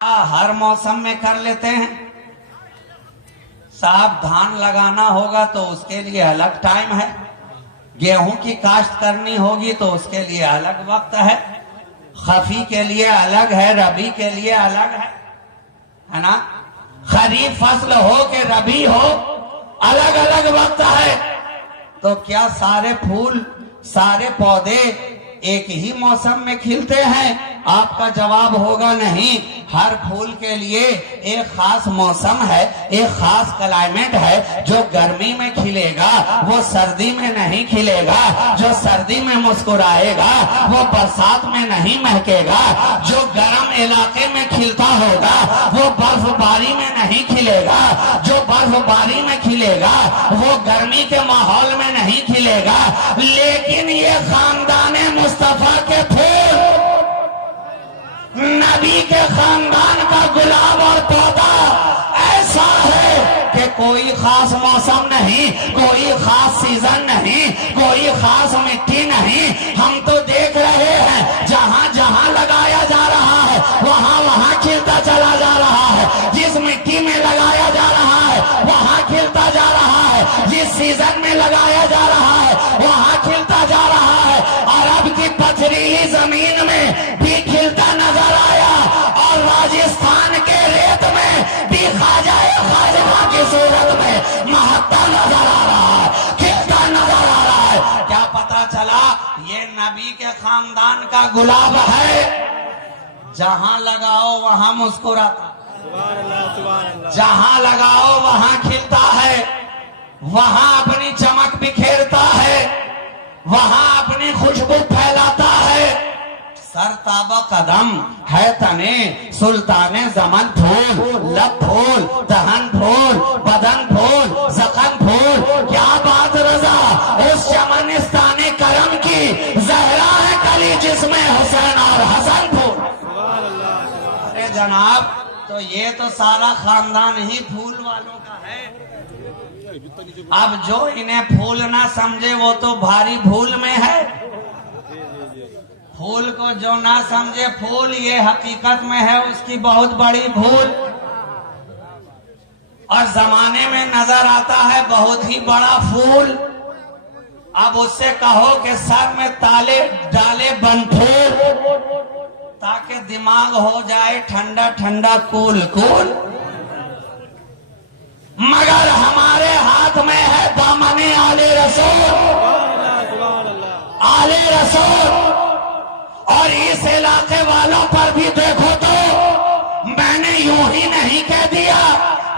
ہر موسم میں کر لیتے ہیں صاحب. دھان لگانا ہوگا تو اس کے لیے الگ ٹائم ہے, گیہوں کی کاشت کرنی ہوگی تو اس کے لیے الگ وقت ہے, خفی کے لیے الگ ہے, ربی کے لیے الگ ہے نا. خریف فصل ہو کہ ربی ہو الگ الگ وقت ہے. تو کیا سارے پھول سارے پودے ایک ہی موسم میں کھلتے ہیں؟ آپ کا جواب ہوگا نہیں. ہر پھول کے لیے ایک خاص موسم ہے, ایک خاص کلائمیٹ ہے. جو گرمی میں کھلے گا وہ سردی میں نہیں کھلے گا, جو سردی میں مسکرائے گا وہ برسات میں نہیں مہکے گا, جو گرم علاقے میں کھلتا ہوگا وہ برف باری میں نہیں کھلے گا, جو برف باری میں کھلے گا وہ گرمی کے ماحول میں نہیں کھلے گا. لیکن یہ خاندان مصطفیٰ کے پھول, نبی کے خاندان کا گلاب اور پودا ایسا ہے کہ کوئی خاص موسم نہیں, کوئی خاص سیزن نہیں, کوئی خاص مٹی نہیں. ہم تو دیکھ رہے ہیں جہاں جہاں لگایا جا رہا ہے وہاں وہاں کھلتا چلا جا رہا ہے. جس مٹی میں لگایا جا رہا ہے وہاں کھلتا جا رہا ہے, جس سیزن میں لگایا جا رہا ہے وہاں کھلتا جا رہا ہے. عرب کی پتھریلی زمین میں بھی کھلتا نظر آیا اور راجستھان کے ریت میں بھی خواجہ خواجہ کی صورت میں مہکتا نظر آ رہا ہے, کھلتا نظر آ رہا ہے. کیا پتا چلا؟ یہ نبی کے خاندان کا گلاب ہے. جہاں لگاؤ وہاں مسکراتا, جہاں لگاؤ وہاں کھلتا ہے, وہاں اپنی چمک بکھیرتا ہے, وہاں اپنی خوشبو پھیلاتا ہے. سر تابہ قدم ہے تنے سلطان زمن پھول, لب پھول, دہن پھول, بدن پھول, زخم پھول. کیا بات رضا, اس چمنستان کرم کی زہرا ہے کلی جس میں حسین اور حسن پھول. ارے جناب, تو یہ تو سارا خاندان ہی پھول والوں کا ہے. اب جو انہیں پھول نہ سمجھے وہ تو بھاری بھول میں ہے. پھول کو جو نہ سمجھے پھول یہ حقیقت میں ہے اس کی بہت بڑی بھول. اور زمانے میں نظر آتا ہے بہت ہی بڑا پھول. اب اس سے کہو کہ سر میں تالے ڈالے بن پھول تاکہ دماغ ہو جائے ٹھنڈا ٹھنڈا کول کول. مگر ہمارے ہاتھ میں ہے دامن آل رسول, آل رسول. اور اس علاقے والوں پر بھی دیکھو تو میں نے یوں ہی نہیں کہہ دیا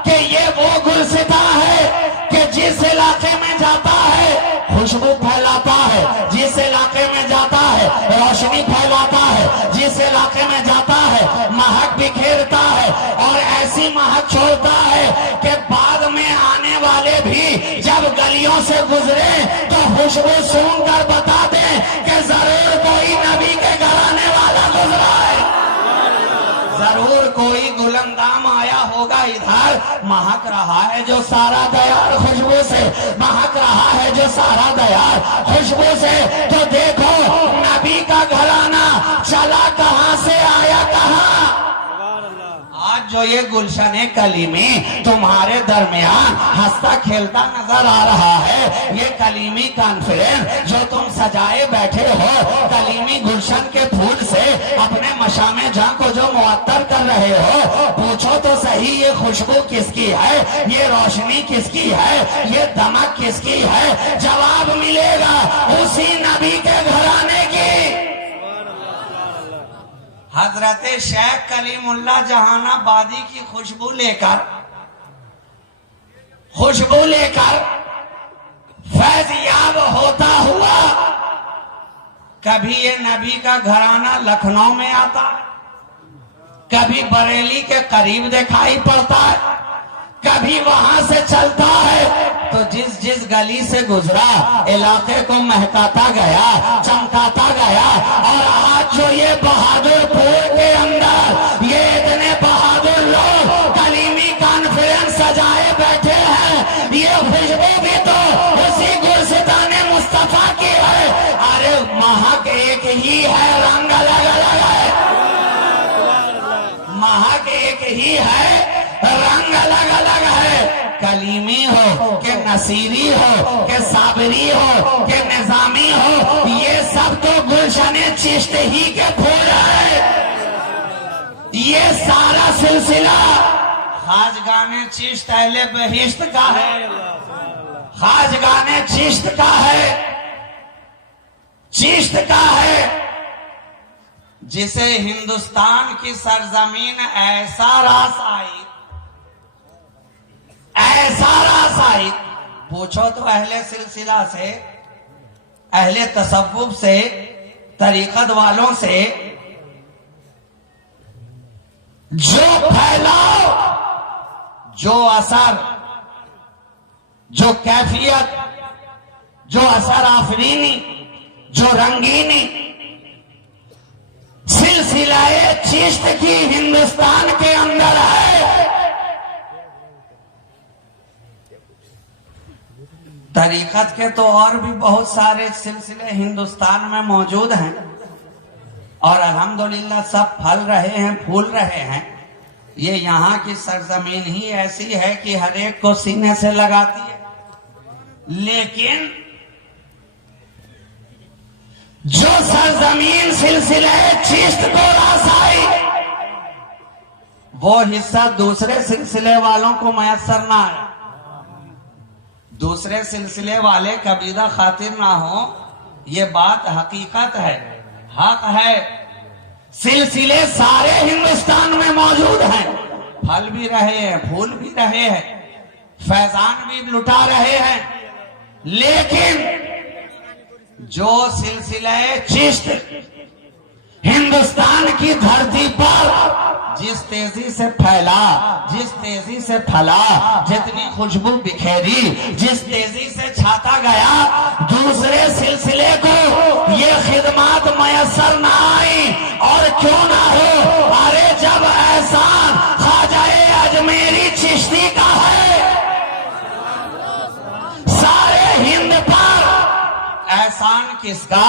کہ یہ وہ گلستاں ہے کہ جس علاقے میں جاتا ہے خوشبو پھیلاتا ہے, جس علاقے میں جاتا ہے روشنی پھیلاتا ہے, جس علاقے میں جاتا ہے مہک بکھیرتا ہے اور ایسی مہک چھوڑتا ہے کہ بعد میں آنے والے بھی جب گلیوں سے گزرے تو خوشبو سونگھ کر بتا دیں کہ ضرور کوئی نبی کے گھرانے والا گزرا ہے, ضرور کوئی گلندام آیا ہوگا ادھر. مہک رہا ہے جو سارا دیار خوشبو سے, مہک رہا ہے جو سارا دیار خوشبو سے. تو دیکھو نبی کا گھرانہ چلا کہاں سے آیا کہاں. آج جو یہ گلشن کلیمی تمہارے درمیان ہنستا کھیلتا نظر آ رہا ہے, یہ کلیمی کانفرنس جو تم سجائے بیٹھے ہو کلیمی گلشن کے پھول سے اپنے مشام جاں کو جو معطر کر رہے ہو, پوچھو تو صحیح یہ خوشبو کس کی ہے, یہ روشنی کس کی ہے, یہ دمک کس کی ہے. جواب ملے گا اسی نبی کے گھرانے کی. حضرت شیخ کلیم اللہ جہان آبادی کی خوشبو لے کر فیض یاب ہوتا ہوا کبھی یہ نبی کا گھرانہ لکھنؤ میں آتا ہے, کبھی بریلی کے قریب دکھائی پڑتا ہے, کبھی وہاں سے چلتا ہے. تو جس جس گلی سے گزرا علاقے کو مہکاتا گیا, چمکاتا گیا. اور آج جو یہ بہادر پور کے اندر یہ اتنے بہادر لوگ کلیمی کانفرنس سجائے بیٹھے ہیں, یہ خوشبو بھی تو اسی گلستان مصطفیٰ کی ہے. ارے مہک ایک ہی ہے, رنگ الگ الگ ہے. مہک حق ایک ہی ہے، رنگ الگ الگ ہے، کلیمی ہو کہ نصیری ہو کہ صابری ہو کہ نظامی ہو، یہ سب تو گلشن چشت ہی کے پھول ہے۔ یہ سارا سلسلہ خواجگان چشت اہل بہشت کا ہے، خواجگان چشت کا ہے، چشت کا ہے، جسے ہندوستان کی سرزمین ایسا راس آئی، ایسا راس آئی، پوچھو تو اہل سلسلہ سے، اہل تصوف سے، طریقت والوں سے، جو پھیلاؤ، جو اثر، جو کیفیت، جو اثر آفرینی، جو رنگینی سلسلہ چشت کی ہندوستان کے اندر ہے۔ طریقت کے تو اور بھی بہت سارے سلسلے ہندوستان میں موجود ہیں، اور الحمدللہ سب پھل رہے ہیں، پھول رہے ہیں۔ یہ یہاں کی سرزمین ہی ایسی ہے کہ ہر ایک کو سینے سے لگاتی ہے، لیکن جو سرزمین سلسلہ چشت کو راس آئی، وہ حصہ دوسرے سلسلے والوں کو میسر نہ آئے، دوسرے سلسلے والے کبیدہ خاطر نہ ہوں، یہ بات حقیقت ہے، حق ہے۔ سلسلے سارے ہندوستان میں موجود ہیں، پھل بھی رہے ہیں، پھول بھی رہے ہیں، فیضان بھی لٹا رہے ہیں، لیکن جو سلسلہ چشت ہندوستان کی دھرتی پر جس تیزی سے پھیلا، جس تیزی سے پھلا، جتنی خوشبو بکھیری، جس تیزی سے چھاتا گیا، دوسرے سلسلے کو یہ خدمات میسر نہ آئی۔ اور کیوں نہ ہو؟ ارے جب احسان خواجہ اجمیری چشتی کا ہے، سارے ہند پر احسان کس کا؟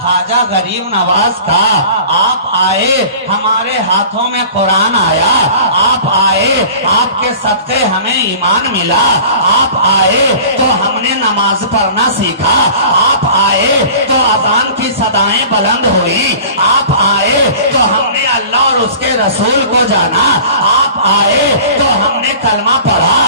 خواجہ غریب نواز کا۔ آپ آئے، ہمارے ہاتھوں میں قرآن آیا، آپ آئے، آپ کے صدقے ہمیں ایمان ملا، آپ آئے تو ہم نے نماز پڑھنا سیکھا، آپ آئے تو اذان کی صدائیں بلند ہوئی، آپ آئے تو ہم نے اللہ اور اس کے رسول کو جانا، آپ آئے تو ہم نے کلمہ پڑھا،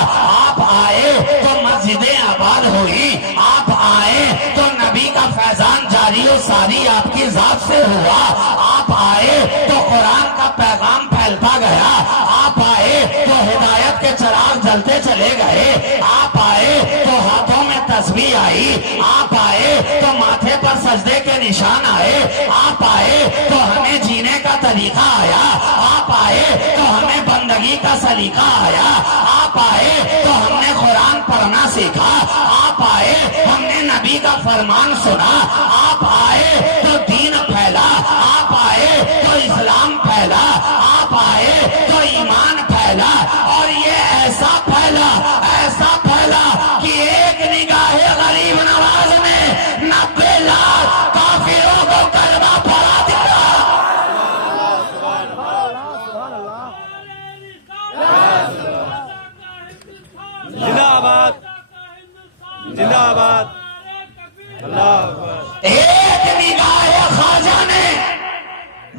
آپ آئے تو مسجدیں آباد ہوئی، آپ آئے تو نبی کا فیضان جاری و ساری آپ کی ذات سے ہوا، آپ آئے تو قرآن کا پیغام پھیلتا گیا، آپ آئے تو ہدایت کے چراغ جلتے چلے گئے، آپ آئے تو ہاتھوں میں تسبیح آئی، آپ آئے تو ماتھے پر سجدے کے نشان آئے، آپ آئے تو ہمیں جینے کا طریقہ آیا، آپ آئے تو ہمیں بندگی کا سلیقہ آیا، آپ آئے تو ہم نے قرآن پڑھنا سیکھا، آپ آئے ہم نے نبی کا فرمان سنا، آپ آئے تو دین پھیلا، آپ آئے تو اسلام پھیلا، آپ آئے تو ایمان پھیلا، اور یہ ایسا پھیلا، ایسا پھیلا کہ ایک نگاہ غریب نواز میں 90 لاکھ کافروں کو کلمہ پڑھا دیا۔ زندہ آباد، زندہ آباد، اللہ۔ ایک نگاہ خواجہ نے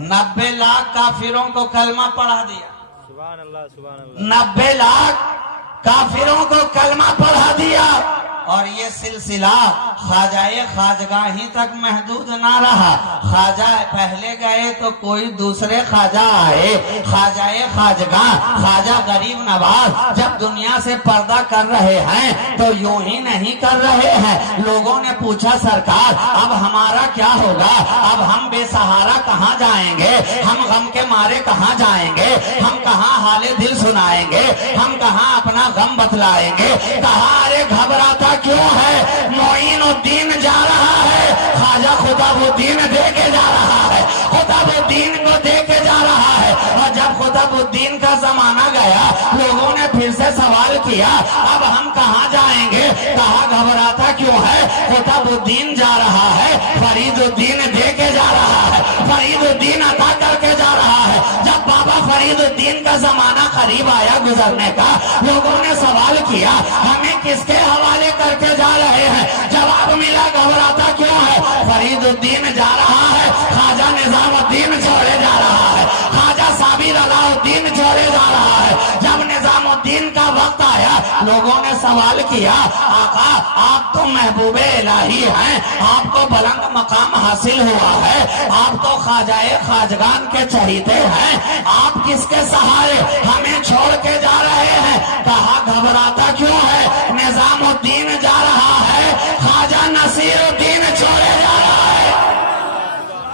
90 لاکھ کافروں کو کلمہ پڑھا دیا، سبحان اللہ، سبحان اللہ۔ 90 لاکھ کافروں کو کلمہ پڑھا دیا، اور یہ سلسلہ خواجہ خواجگاہی تک محدود نہ رہا، خواجہ پہلے گئے تو کوئی دوسرے خواجہ آئے، خواجہ خواجگاہ خواجہ غریب نواز جب دنیا سے پردہ کر رہے ہیں تو یوں ہی نہیں کر رہے ہیں۔ لوگوں نے پوچھا سرکار اب ہمارا کیا ہوگا، اب ہم بے سہارا کہاں جائیں گے، ہم غم کے مارے کہاں جائیں گے، ہم کہاں حال دل سنائیں گے، ہم کہاں اپنا غم بتلائیں گے۔ کہا ارے گھبراتا کیوں ہے، معین الدین جا رہا ہے، خواجہ خطب الدین دے کے جا رہا ہے، خطب الدین کو دے کے جا رہا ہے۔ اور جب خطب الدین کا زمانہ گیا لوگوں نے پھر سے سوال کیا اب ہم کہاں جائیں گے، کہا گھبراتا کیوں ہے، خطب الدین جا رہا ہے، فرید الدین دے کے جا رہا ہے، فرید الدین عطا کر کے جا رہا ہے۔ جب بابا فرید الدین دین کا زمانہ قریب آیا گزرنے کا، لوگوں نے سوال کیا ہمیں کس کے حوالے کر کے جا رہے ہیں؟ جواب ملا گھبراتا کیوں ہے؟ فرید الدین جا رہا ہے، خواجہ نظام الدین چھوڑے جا رہا ہے، خواجہ صابر علاء الدین چھوڑے جا رہا ہے۔ جب نظام الدین کا وقت آیا لوگوں نے سوال کیا آقا آپ تو محبوب الہی ہیں، آپ کو بلند مقام حاصل ہوا ہے، آپ تو خواجہ خواجگان کے چہیتے ہیں، آپ کس کے سہارے ہمیں چھوڑ کے جا رہے ہیں؟ کہا گھبراتا کیوں ہے؟ نظام الدین جا رہا ہے، خواجہ نصیر الدین چھوڑے جا رہا ہے،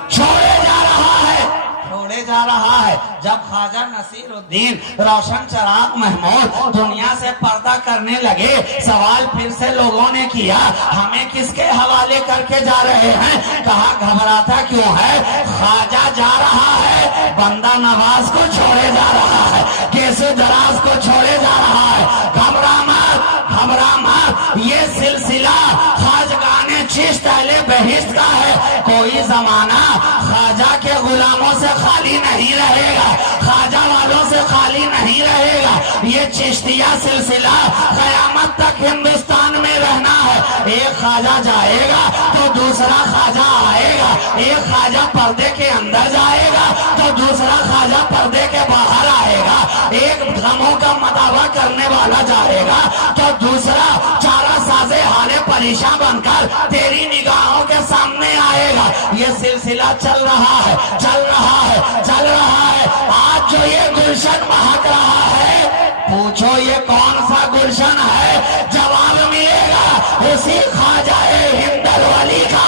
چھوڑے جا رہا ہے، چھوڑے جا رہا ہے۔ جب خواجہ نصیر الدین روشن چراغ محمود دنیا سے پردہ کرنے لگے، سوال پھر سے لوگوں نے کیا ہمیں کس کے حوالے کر کے جا رہے ہیں؟ کہا گھبراتا کیوں ہے؟ خواجہ جا رہا ہے، بندہ نواز کو چھوڑے جا رہا ہے، کیسے دراز کو چھوڑے جا رہا ہے۔ گھبرا مت، گھبرا مت، یہ سلسلہ خواجگان چشت اہل بہشت کا ہے، کوئی زمانہ خواجہ کے غلاموں سے خالی نہیں رہے گا، خواجہ والوں سے خالی نہیں رہے گا۔ یہ چشتیہ سلسلہ قیامت تک ہندوستان میں رہنا ہے۔ ایک خواجہ جائے گا تو دوسرا خواجہ آئے گا، ایک خواجہ پردے کے اندر جائے گا تو دوسرا خواجہ پردے کے باہر آئے گا، ایک غموں کا مداوع کرنے والا جائے گا تو دوسرا چارہ سازے حالے پریشان بن کر تیری نگاہوں کے سامنے آئے گا۔ یہ سلسلہ چل رہا ہے، چل رہا ہے، چل رہا ہے۔ آج جو یہ گلشن مہک رہا ہے، پوچھو یہ کون سا گلشن ہے؟ جواب ملے گا اسی خواجہ ہندل ولی کا،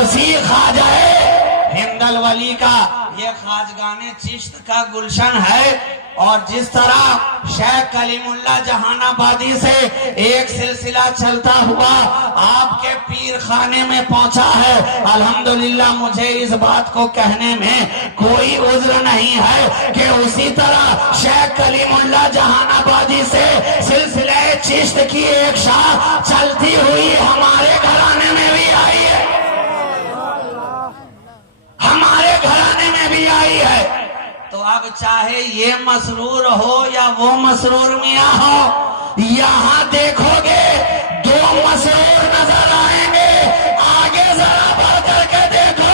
اسی خواجہ ہندل ولی کا۔ یہ خواجگان چشت کا گلشن ہے۔ اور جس طرح شیخ کلیم اللہ جہان آبادی سے ایک سلسلہ چلتا ہوا آپ کے پیر خانے میں پہنچا ہے، الحمدللہ مجھے اس بات کو کہنے میں کوئی عذر نہیں ہے کہ اسی طرح شیخ کلیم اللہ جہان آبادی سے سلسلہ چشت کی ایک شاخ چلتی ہوئی ہمارے گھرانے میں بھی آئی ہے، ہمارے گھرانے میں بھی آئی ہے۔ تو اب چاہے یہ مسرور ہو یا وہ مسرور میاں ہو، یہاں دیکھو گے دو مسرور نظر آئیں گے، آگے ذرا بڑھ کر کے دیکھو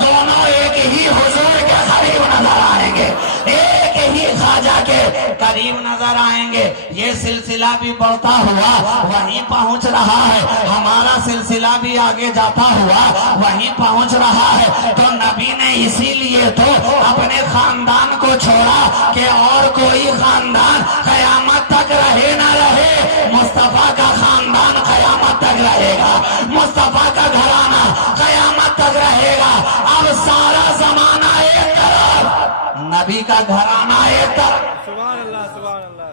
دونوں ایک ہی حضور کے قریب نظر آئیں گے، ایک ہی خواجہ کے قریب نظر آئیں گے۔ یہ سلسلہ بھی بڑھتا ہوا وہیں پہنچ رہا ہے، ہمارا سلسلہ بھی آگے جاتا ہوا وہیں پہنچ رہا ہے۔ تو نبی نے اسی لیے تو اپنے خاندان کو چھوڑا کہ اور کوئی خاندان قیامت تک رہے نہ رہے، مصطفیٰ کا خاندان قیامت تک رہے گا، مصطفیٰ کا گھرانہ قیامت تک رہے گا۔ اب سارا زمانہ ایک طرف، نبی کا گھرانہ ایک طرف، سبحان اللہ سبحان اللہ،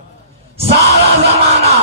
سارا زمانہ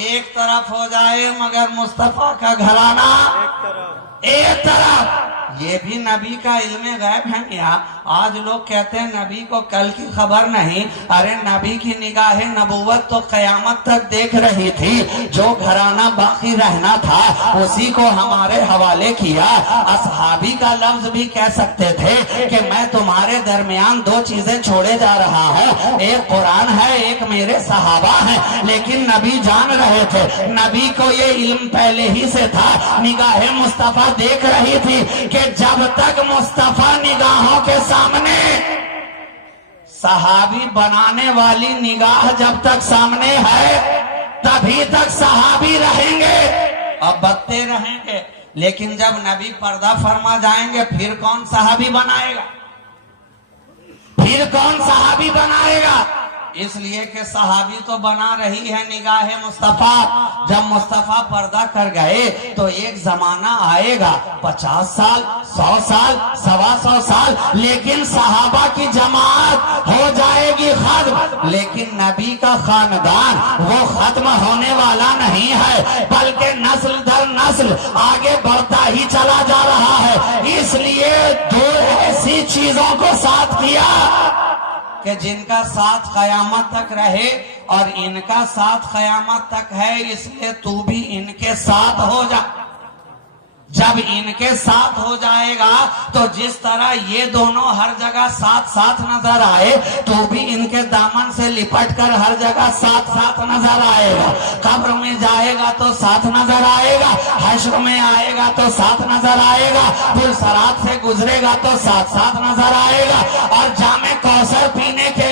ایک طرف ہو جائے مگر مصطفیٰ کا گھرانہ ایک طرف، ایک طرف۔ یہ بھی نبی کا علم غیب ہے میاں۔ آج لوگ کہتے ہیں نبی کو کل کی خبر نہیں، ارے نبی کی نگاہ نبوت تو قیامت تک دیکھ رہی تھی، جو گھرانہ باقی رہنا تھا اسی کو ہمارے حوالے کیا۔ اصحابی کا لفظ بھی کہہ سکتے تھے کہ میں تمہارے درمیان دو چیزیں چھوڑے جا رہا ہوں، ایک قرآن ہے، ایک میرے صحابہ ہیں، لیکن نبی جان رہے تھے، نبی کو یہ علم پہلے ہی سے تھا، نگاہ مصطفیٰ دیکھ رہی تھی کہ جب تک مصطفیٰ نگاہوں کے سامنے، صحابی بنانے والی نگاہ جب تک سامنے ہے تبھی تک صحابی رہیں گے اور بنتے رہیں گے، لیکن جب نبی پردہ فرما جائیں گے پھر کون صحابی بنائے گا، پھر کون صحابی بنائے گا؟ اس لیے کہ صحابی تو بنا رہی ہے نگاہ مصطفیٰ۔ جب مصطفیٰ پردہ کر گئے تو ایک زمانہ آئے گا 50 سال 100 سال 125 سال، لیکن صحابہ کی جماعت ہو جائے گی ختم، لیکن نبی کا خاندان وہ ختم ہونے والا نہیں ہے، بلکہ نسل در نسل آگے بڑھتا ہی چلا جا رہا ہے۔ اس لیے دو ایسی چیزوں کو ساتھ کیا کہ جن کا ساتھ قیامت تک رہے، اور ان کا ساتھ قیامت تک ہے، اس لیے تو بھی ان کے ساتھ ہو جا۔ جب ان کے ساتھ ہو جائے گا تو جس طرح یہ دونوں ہر جگہ ساتھ ساتھ نظر آئے تو بھی ان کے دامن سے لپٹ کر ہر جگہ ساتھ ساتھ نظر آئے گا. قبر میں جائے گا تو ساتھ نظر آئے گا, حشر میں آئے گا تو ساتھ نظر آئے گا, پھر صراط سے گزرے گا تو ساتھ ساتھ نظر آئے گا, اور جام کوثر پینے کے